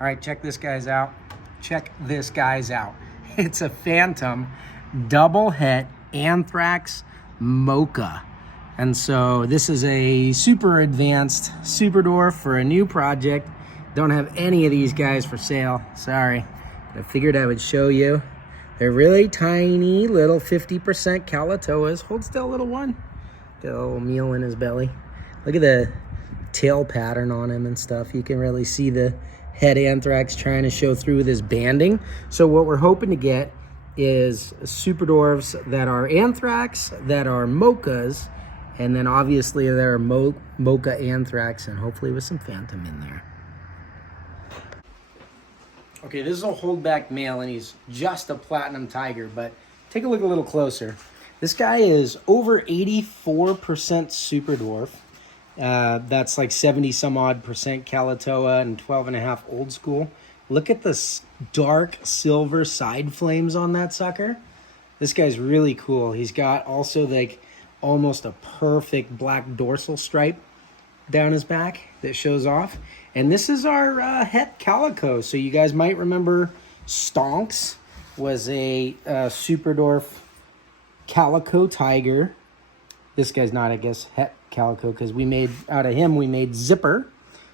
All right, check this guys out. Check this guys out. It's a Phantom double het Anthrax Mocha. And so this is a super advanced super dwarf for a new project. Don't have any of these guys for sale, sorry. But I figured I would show you. They're really tiny little 50% Kalatoas. Hold still, little one. Got a little meal in his belly. Look at the tail pattern on him and stuff. You can really see the head Anthrax trying to show through with his banding. So what we're hoping to get is super dwarfs that are Anthrax, that are Mochas, and then obviously there are Mocha Anthrax, and hopefully with some Phantom in there. Okay, this is a holdback male, and he's just a platinum tiger, but take a look a little closer. This guy is over 84% super dwarf. That's like 70 some odd percent Kalatoa and 12.5 old school. Look at the dark silver side flames on that sucker. This guy's really cool. He's got also like almost a perfect black dorsal stripe down his back that shows off. And this is our het Calico. So you guys might remember Stonks was a super dwarf Calico tiger. This guy's not, I guess, het Calico, because we made out of him, we made Zipper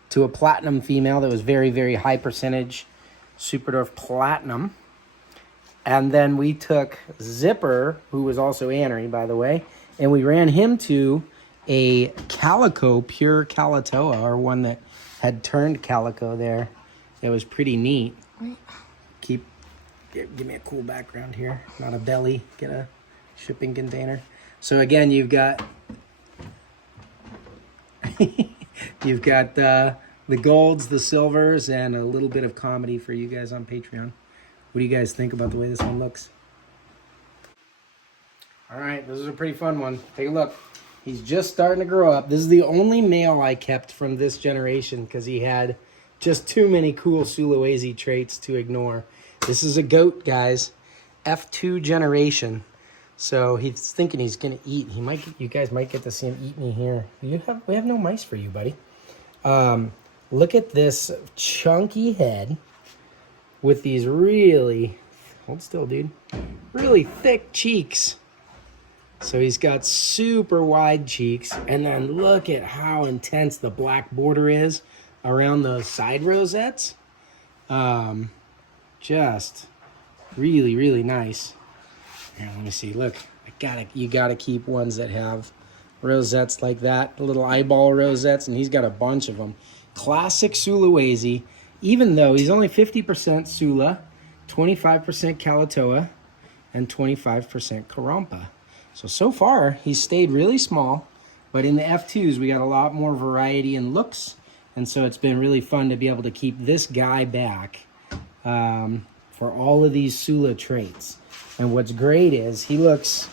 to a platinum female that was very, very high percentage super dwarf platinum. And then we took Zipper, who was also Anery, by the way, and we ran him to a Calico, pure Kalatoa, or one that had turned Calico there. It was pretty neat. Give me a cool background here, not a belly, get a shipping container. So again, you've got you've got the golds, the silvers, and a little bit of comedy for you guys on Patreon. What do you guys think about the way this one looks? All right, this is a pretty fun one. Take a look. He's just starting to grow up. This is the only male I kept from this generation because he had just too many cool Sulawesi traits to ignore. This is a goat, guys. F2 generation. So he's thinking he's gonna eat. You guys might get to see him eat me here. We have no mice for you, buddy. Look at this chunky head with these really, hold still, dude, really thick cheeks. So he's got super wide cheeks, and then look at how intense the black border is around those side rosettes. Just really, really nice. Here, let me see. Look, you gotta keep ones that have rosettes like that, little eyeball rosettes, and he's got a bunch of them. Classic Sulawesi, even though he's only 50% Sula, 25% Kalatoa, and 25% Karompa. So far, he's stayed really small, but in the F2s, we got a lot more variety in looks, and so it's been really fun to be able to keep this guy back for all of these Sula traits. And what's great is he looks,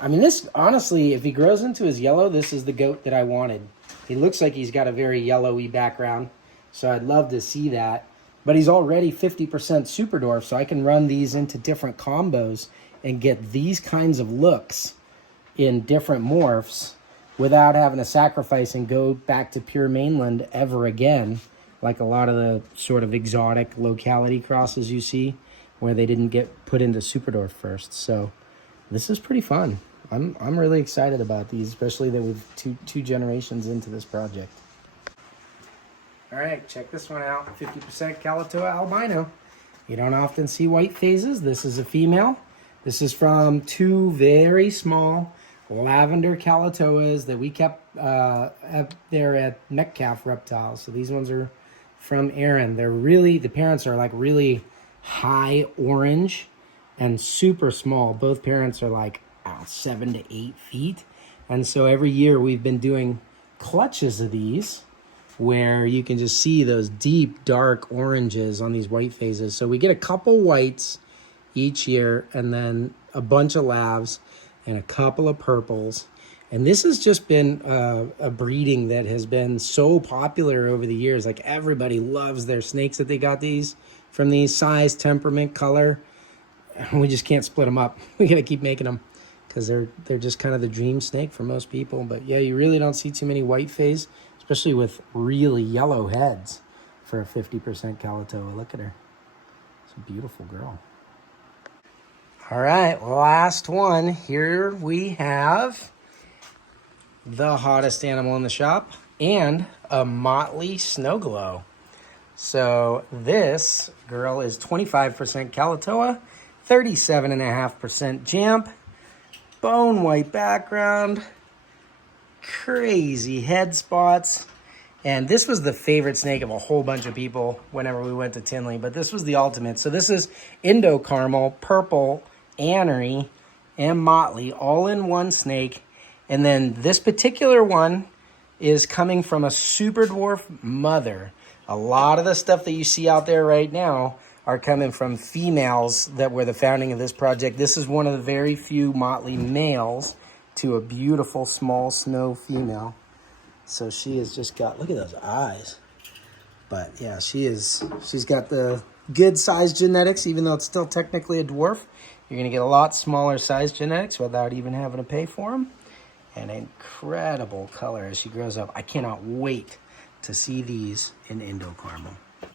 I mean, this, honestly, if he grows into his yellow, this is the goat that I wanted. He looks like he's got a very yellowy background, so I'd love to see that. But he's already 50% super dwarf, so I can run these into different combos and get these kinds of looks in different morphs without having to sacrifice and go back to pure mainland ever again, like a lot of the sort of exotic locality crosses you see where they didn't get put into super dwarf first. So this is pretty fun. I'm really excited about these, especially that we've two generations into this project. All right, check this one out. 50% Kalatoa Albino. You don't often see white phases. This is a female. This is from two very small lavender Kalatoas that we kept up there at Metcalf Reptiles. So these ones are from Aaron. They're really, the parents are like really high orange and super small. Both parents are like 7 to 8 feet. And so every year we've been doing clutches of these where you can just see those deep dark oranges on these white phases. So we get a couple whites each year and then a bunch of lavs and a couple of purples. And this has just been a breeding that has been so popular over the years. Like everybody loves their snakes that they got these from these size, temperament, color. We just can't split them up. We got to keep making them because they're just kind of the dream snake for most people. But yeah, you really don't see too many white phase, especially with really yellow heads for a 50% Kalatoa. Look at her. It's a beautiful girl. All right, last one. Here we have the hottest animal in the shop and a motley snow glow. So this girl is 25% Kalatoa, 37.5% Jamp, bone white background, crazy head spots. And this was the favorite snake of a whole bunch of people whenever we went to Tinley, but this was the ultimate. So this is Indo Caramel, Purple, Anery, and Motley all in one snake. And then this particular one is coming from a super dwarf mother. A lot of the stuff that you see out there right now are coming from females that were the founding of this project. This is one of the very few Motley males to a beautiful small snow female. So she has just got, look at those eyes. But yeah, she's got the good size genetics, even though it's still technically a dwarf. You're gonna get a lot smaller size genetics without even having to pay for them. And incredible color as she grows up. I cannot wait to see these in Indo Caramel.